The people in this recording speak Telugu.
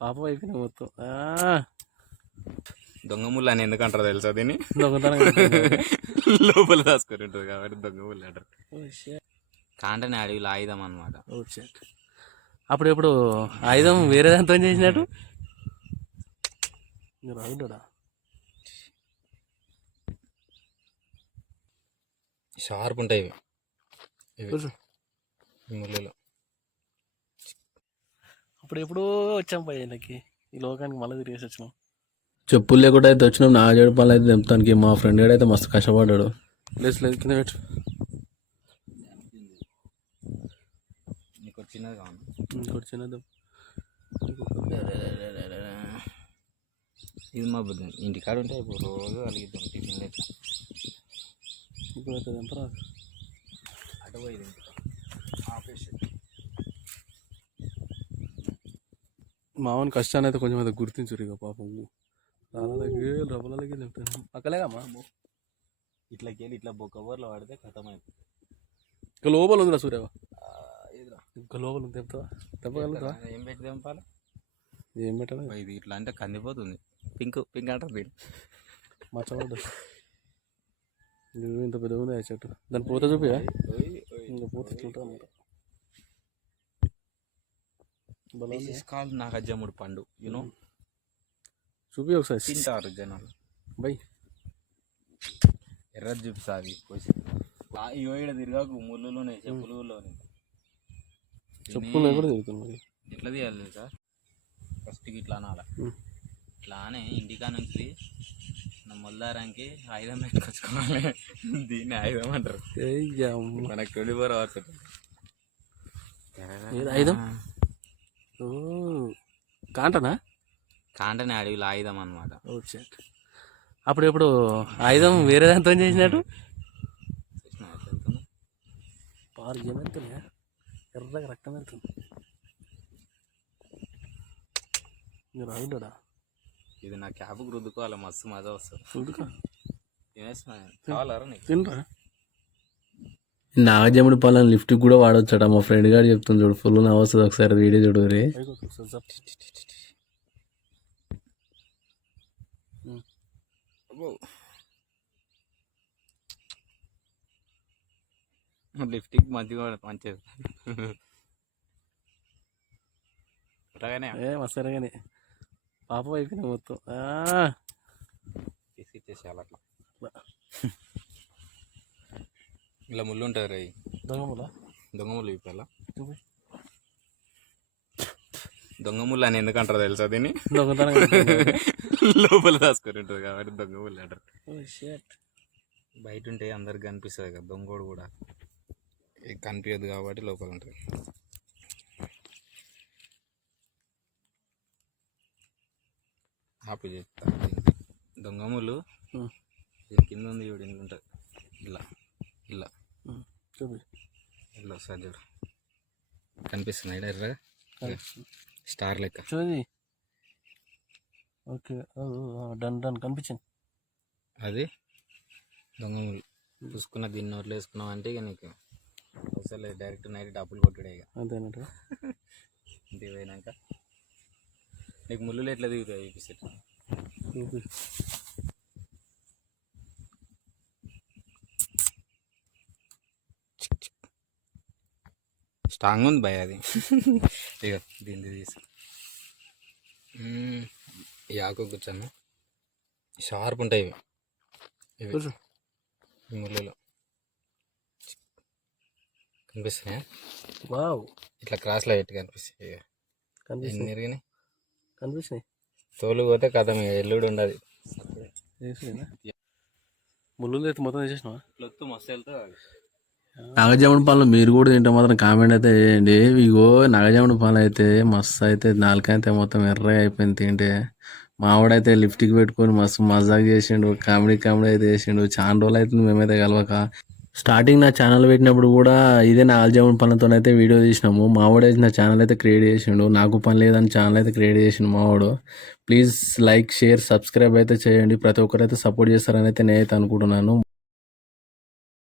పాపం అయిపోయింది మొత్తం. దొంగ ముళ్ళు అని ఎందుకంటారు తెలుసా దీన్ని? దొంగతనం లోపల దాచుకొని ఉంటుంది కాబట్టి దొంగ ముళ్ళు అంటారు. కాంటనే అడవిలో ఆయుధం అనమాట. అప్పుడు ఎప్పుడు ఆయుధం వేరే దాంతో చేసినట్టు రాగుంటాడా? షార్ప్ ఉంటాయి ఇవి ముళ్ళలో. అప్పుడు ఎప్పుడో వచ్చాం పైకి, ఈ లోకానికి మళ్ళీ తిరిగేసి వచ్చినాం. చెప్పులు లేకుండా అయితే వచ్చినాం. నా జడు పనులు అయితే తెంపుతానికి మా ఫ్రెండ్ అయితే మస్తు కష్టపడ్డాడు. లేదు లేదు కింద పెట్టు. నీకు చిన్నది కావాలి, ఇంకోటి చిన్నది. ఇది మా బుద్ధి ఇంటికాడ ఉంటే ఇప్పుడు రోజు అలిగిద్దాం టిఫిన్ లెక్క. ఇప్పుడు అయితే తెంపరా అటు పోయింది ఆపేసి. మామూలు కష్టాన్ని అయితే కొంచెం అయితే గుర్తించరు ఇక పాపం. రాళ్ళకి రబ్బలకి తెంపుతాను పక్కలేదమ్మా. ఇట్లకి వెళ్ళి ఇట్లా బొక్కబోర్లో పడితే ఖతమైంది. ఇంకా లోపల ఉందిరా సూర్యవా, ఇంకా లోపల ఉంది. తెంపగలుగుతా? ఏం పెట్టి తెంపాలి? ఏం పెట్టాలి? ఇది ఇట్లా అంటే కందిపోతుంది. పింక్ పింక్ అంటారు దీన్ని. మచ్చబడ్డా ఇంత పెద్ద ఉంది చెట్టు. దాని పూత చూపియా? ఇంకా పూత ఇట్లుంటుంది అన్నమాట. నాగజమ్ముడు పండు యూనో. చూపి ఒకసారి. తింటారు జనాలు బై. ఎర్రది చూపిస్తుంది కోసి. ఇగో తిరగాకు ముళ్ళులోనే చెప్పులులోనే. చెప్పులు కూడా తిరుగుతుంది. ఎట్లా తీయాలి సార్? ఫస్ట్కి ఇట్లా అనాల. ఇట్లా అని ఇంటికా నుంచి మొల్దారానికి ఆయుధం పెట్టుకొచ్చుకోవాలి. దీన్ని ఆయుధం అంటారు. మనకు 24 hours ఆయుధం కాంటనా? కాంటనే అడవిలో ఆయుధం అనమాట. అప్పుడు ఎప్పుడు ఆయుధం వేరే దాంతో చేసినట్టు పారు ఏమవుతుంది? ఎర్రగా రక్తం వెళ్తుంది. మీరు రాగుంటాడా? ఇది నా క్యాబ్కి రుద్దుకోవాలి, మస్తు మజా వస్తుంది. రుద్దుకో. కావాలరా నీకు? తినరా? నాగజముడి పాలను లిఫ్ట్ కూడా వాడొచ్చాడ. మా ఫ్రెండ్ గారు చెప్తుంది చూడు, ఫుల్ నవ్వు వస్తుంది. ఒకసారి వీడియో చూడు రే. లిఫ్ట్కి మంచిగా మంచిది. మస్తరగానే పాపం అయిపోయింది మొత్తం. తీసిచ్చేసేయాలి అట్లా. ఇలా ముళ్ళు ఉంటుంది రా. దొంగ ముళ్ళు ఇప్పల. దొంగ ముళ్ళు అని ఎందుకంటారు తెలుసా దీన్ని? దొంగతనం లోపల దాచుకొని ఉంటుంది కాబట్టి దొంగ ముళ్ళు అంటారు. బయట ఉంటే అందరికి కనిపిస్తుంది కదా, దొంగోడు కూడా కనిపించదు కాబట్టి లోపల ఉంటుంది. ఆపు చెప్తా. దొంగ ముళ్ళు కింద ఉంది చూడు, ఇంట్లో ఉంటుంది. ఇలా ఇలా ఇలా ఒకసారి చూడు, కనిపిస్తున్నాయి ఎర్రగా స్టార్ లెక్క. చూది. ఓకే డన్ డన్ కనిపించింది. అది దొంగ ముళ్ళు. చూసుకున్న దీన్ని నోట్లో వేసుకున్నావు అంటే ఇక నీకు అసలు డైరెక్ట్ నైట్ డబ్బులు కొట్టుడే ఇక. అంతేనట. ఇంటికి పోయినాక నీకు ముళ్ళు ఎట్లా దిగుతాయి చూపిస్తే. స్ట్రాంగ్ ఉంది భయ అది. ఇక దీన్ని తీసి ఈ ఆకు కూర్చోను. షార్ప్ ఉంటాయి ఇవి ఇవి ముళ్ళలో. కనిపిస్తున్నాయా? వావ్. ఇట్లా క్రాస్లో పెట్టి కనిపిస్తాయి. ఇక కనిపిస్తున్నాయి. కనిపిస్తున్నాయి. తోలు పోతే కథ మీ ఎల్లుడు ఉండదు. ముళ్ళు అయితే మొత్తం వేసేసినావా? లొత్తు మస్తు వెళ్తుంది. నాగజముడి పాలు మీరు కూడా తింటే మాత్రం కామెంట్ అయితే చేయండి. ఇగో నాగజముడి పాలు అయితే మస్తు అయితే నాలుకైతే మొత్తం ఎర్రగా అయిపోయింది తింటే. మావాడైతే లిఫ్ట్కి పెట్టుకొని మస్తు మజాక్ చేసిండు, కామెడీ అయితే చేసిండు. చాలా రోజులు అవుతుంది మేమైతే కలవక. స్టార్టింగ్ నా ఛానల్ పెట్టినప్పుడు కూడా ఇదే నాగజముడి పనులతో అయితే వీడియో తీసినాము. మావాడైతే నా ఛానల్ అయితే క్రియేట్ చేసిండు. నాకు పని లేదని ఛానల్ అయితే క్రియేట్ చేసిండు మావాడు. ప్లీజ్ లైక్, షేర్, సబ్స్క్రైబ్ అయితే చేయండి. ప్రతి ఒక్కరైతే సపోర్ట్ చేస్తారని అయితే నేనైతే అనుకుంటున్నాను.